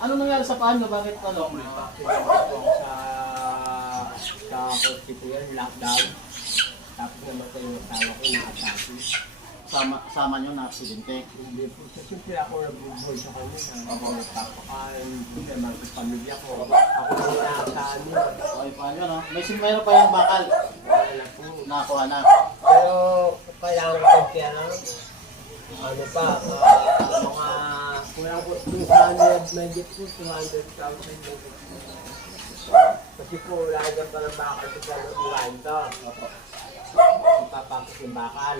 Ano nangyari sa paan mo? Bakit ano? Sa hospital, lockdown. Tapos namatay yung asawa ko, nakatasi. Sama nyo na aksidente. Hindi po. So, siyempre ako nag-buhay sa kanya. Ako nagpapakain. Hindi, mga pamilya ko. Ako na nakasaan niya. Okay, paano no? Mayroon pa yung bakal. Wala po. Nakakuha na. Pero kailangan ko pera. Ano pa, mga kulang po 200, medyo po 200,000. Kasi po, lagyan pa ng bakal ko sa luwain to. Ipapakot yung bakal.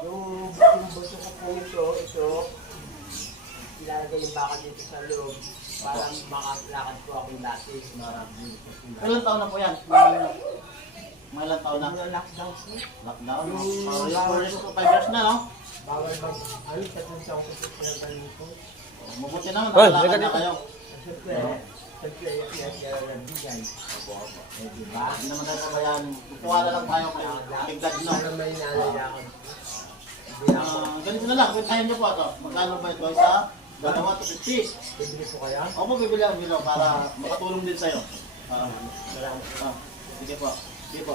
Yung boto ko po ito, ilalagay yung bakal dito sa loob para makalakad po akong dati. Ilang taon na po yan? Mga ilang taon na? Yung lockdown po. Lockdown? Yung 5 years na, no? Bawal bang, ano, tatang sa akong pinagaling po. Mabuti naman, Oy, nakalakad na dito. kayo. Siyempre, yung nagbigay. Diba? Hindi naman tayo pabayaan. Tuwala lang tayo kayo. Tigdad, no? Para may nalalakan. Ganito na lang, kwentahin niyo po ito. Magkano ba ito? Isa, dalawa, 250. Bibili po kaya? Ako po bibili ang bilo para makatulong din sa'yo. Salamat. Sige po. Sige po.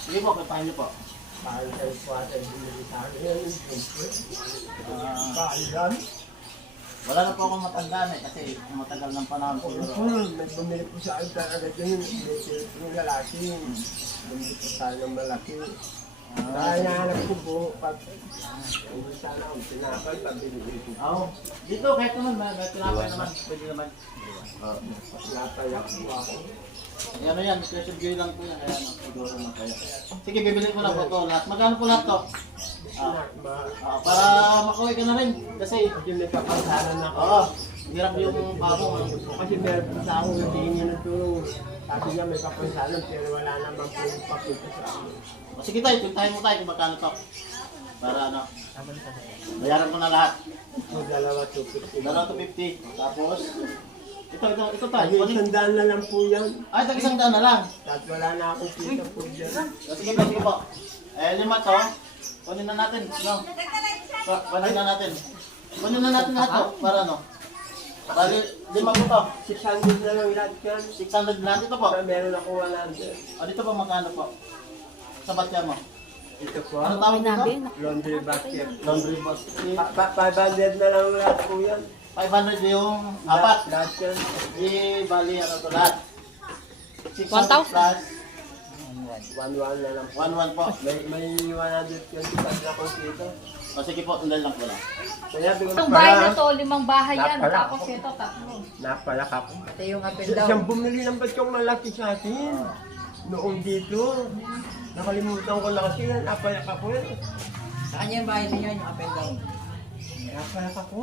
Sige po, kwentahin niyo po. Para kayo po at ay bumili sa akin. Yan yung siyempre. Ah, Kailan? wala na po akong matandaan eh, kasi matagal ng panahon siguro. May bumili po sa akin talaga yun. Yung lalaki. Bumili po tayo ng malaki. Kaya nahanap ko po. Hindi sana akong tinapay. Pabili ko. Oo. Dito, kahit naman, may tinapay naman. Pwede naman. Tinapay ako ako. Ano yan, special view lang po yan. Ayan, siguro na kayo. Sige, bibili ko na po ito lahat. Magkano po lahat to? Para makuwi ka na rin. Kasi, Kasi may kapansanan ako. oo, hirap yung babo. Kasi meron po sa ako naghihingi ng tulong. Sabi niya may kapansanan pero wala naman po yung papita sa akin. O sige tayo, pintahin mo tayo kung magkano to. Para ano, bayaran ko na lahat. So, dalawa 250. Dalawa to 50. Tapos, ito tayo. Lagi isang na lang po yan. Ay, tag-isang daan na lang. At wala na akong kita po dyan. O, sige po. Lima to. Kunin na natin. No? Kunin na natin. Kunin na natin lahat to. Para ano? Bali, lima po to. 600 na lang lahat yan. 600 lahat. Ito po. Pero meron ako 100. O, dito po magkano po? Sa batya mo. Ito po. Ano tawag dito? Laundry basket. Laundry basket. 500 na lang lahat po yan. 500 yung apat. Lahat yan. Bali, ano to lahat? 600 1,000. plus 1-1 na lang. 1,1 po. May 100 yan. Sabi na kong kita. O, sige po, sundal lang po lang. Kaya bigyan Itong bahay na to, 5 bahay yan. Napala. Tapos ito, 3. Napalak ako. Ito yung up and down. Siyang bumili ng batyong malaki sa atin. Noong dito. Nakalimutan ko na kasi yan. Napalak ako yan. Saan yung bahay niyo yung up and down? Napalak ako.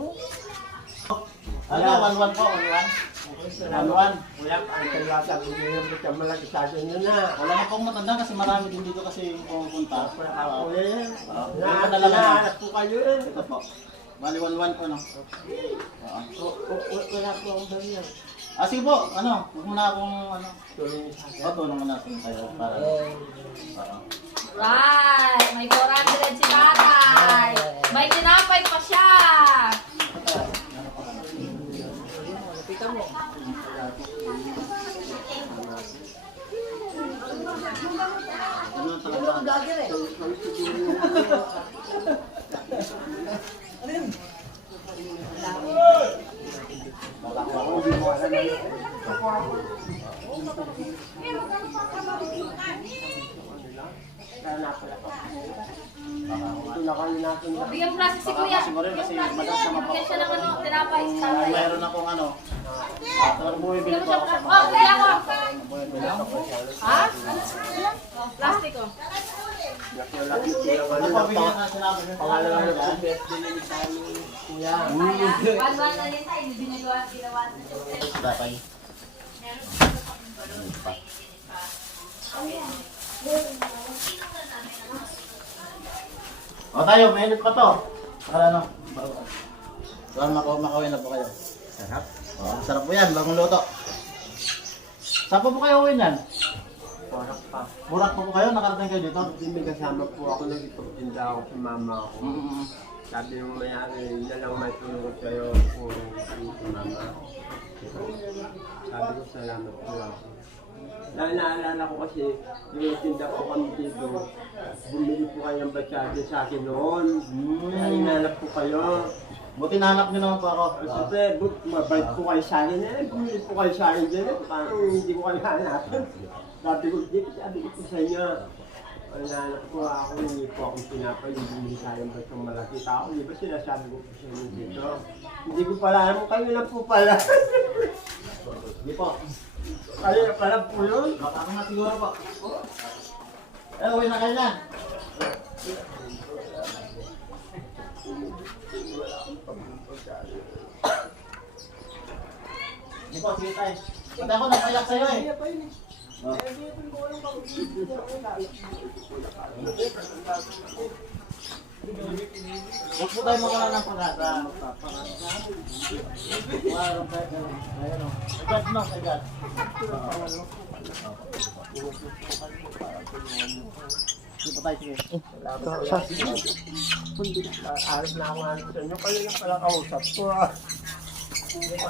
Ano, 1,1 po, 1,1. 1,1. Wala pa. Ang kalata. Bumili ng batyong malaki sa atin na na. Wala na pong matanda kasi marami din dito kasi yung pumunta. Napalak ako yan. Wala na lang. Nahanap ko kayo yan. Ito po. Bali, 1,1 po, no? Oo. Wala po akong dami yan. Sige po, ano, huwag mo na akong, ano, Tuloy niyo sa akin. tulungan natin kayo para, Right! May 400 si tatay! May tinapay pa siya! Lapitan mo. ano talaga, Kaya napalak ako. Ito na kayo natin. Bigyan mo na si Kuya. kasi mo rin kasi madas na Bigyan siya ng ano, tinapay si tatay. mayroon akong ano, bumibili Bigyan mo po siya. ako sa Oh, kaya ako! bumibili ako. Ha? Oh, plastic oh. Ano po, bigyan na sinabi niyo. Pangalawa na po, birthday ni sa amin. Kuya. One na rin tayo, binagawa, ginawa. Tatay. O tayo, mainit pa to. Para ano? Para makawin na po kayo. Sarap. O, sarap po yan, bagong luto. Saan po kayo uwi yan? Parak pa. Burak po kayo? Nakarating kayo dito? Hindi may kasama po ako, nagipagtinda ako sa mama ko. Mm-mm. Sabi mo mayari, na lang may tulong sa'yo. Puro sabi ko, salamat po ako. Naalala ko kasi, yung tinda ko kami dito, bumili po kayo ng batsade sa akin noon. Kaya inanap po kayo. Buti nahanap niyo naman po ako. Siyempre, mabait po kayo sa akin bumili po kayo sa akin dyan parang hindi ko kayo hanapin. Sabi ko po sa inyo, inanap ko ako, hindi po akong pinapay, yung bumili sa akin ba't yung malaki tao. Di ba sinasabi ko po sa inyo dito? Hindi ko pala alam, kayo lang po pala. Hindi po. Kayo na pala po yun. Baka nga siguro po. Uwi na kayo na. Hindi po, sige tayo. Pati ako nagpayak sa'yo eh. Oh. Huwag po tayo mawala ng pag-asa. Walang tayo. Ayan o. Agad no, agad. Sige po tayo, sige. Arap na ako nga sa inyo, kayo na pala kausap ko. Sige po.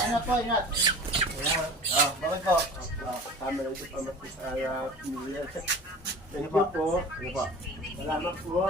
Ingat po, ingat. Bakit po? Tama lang ito pa matisaya. Thank you po. Sige po. Salamat po.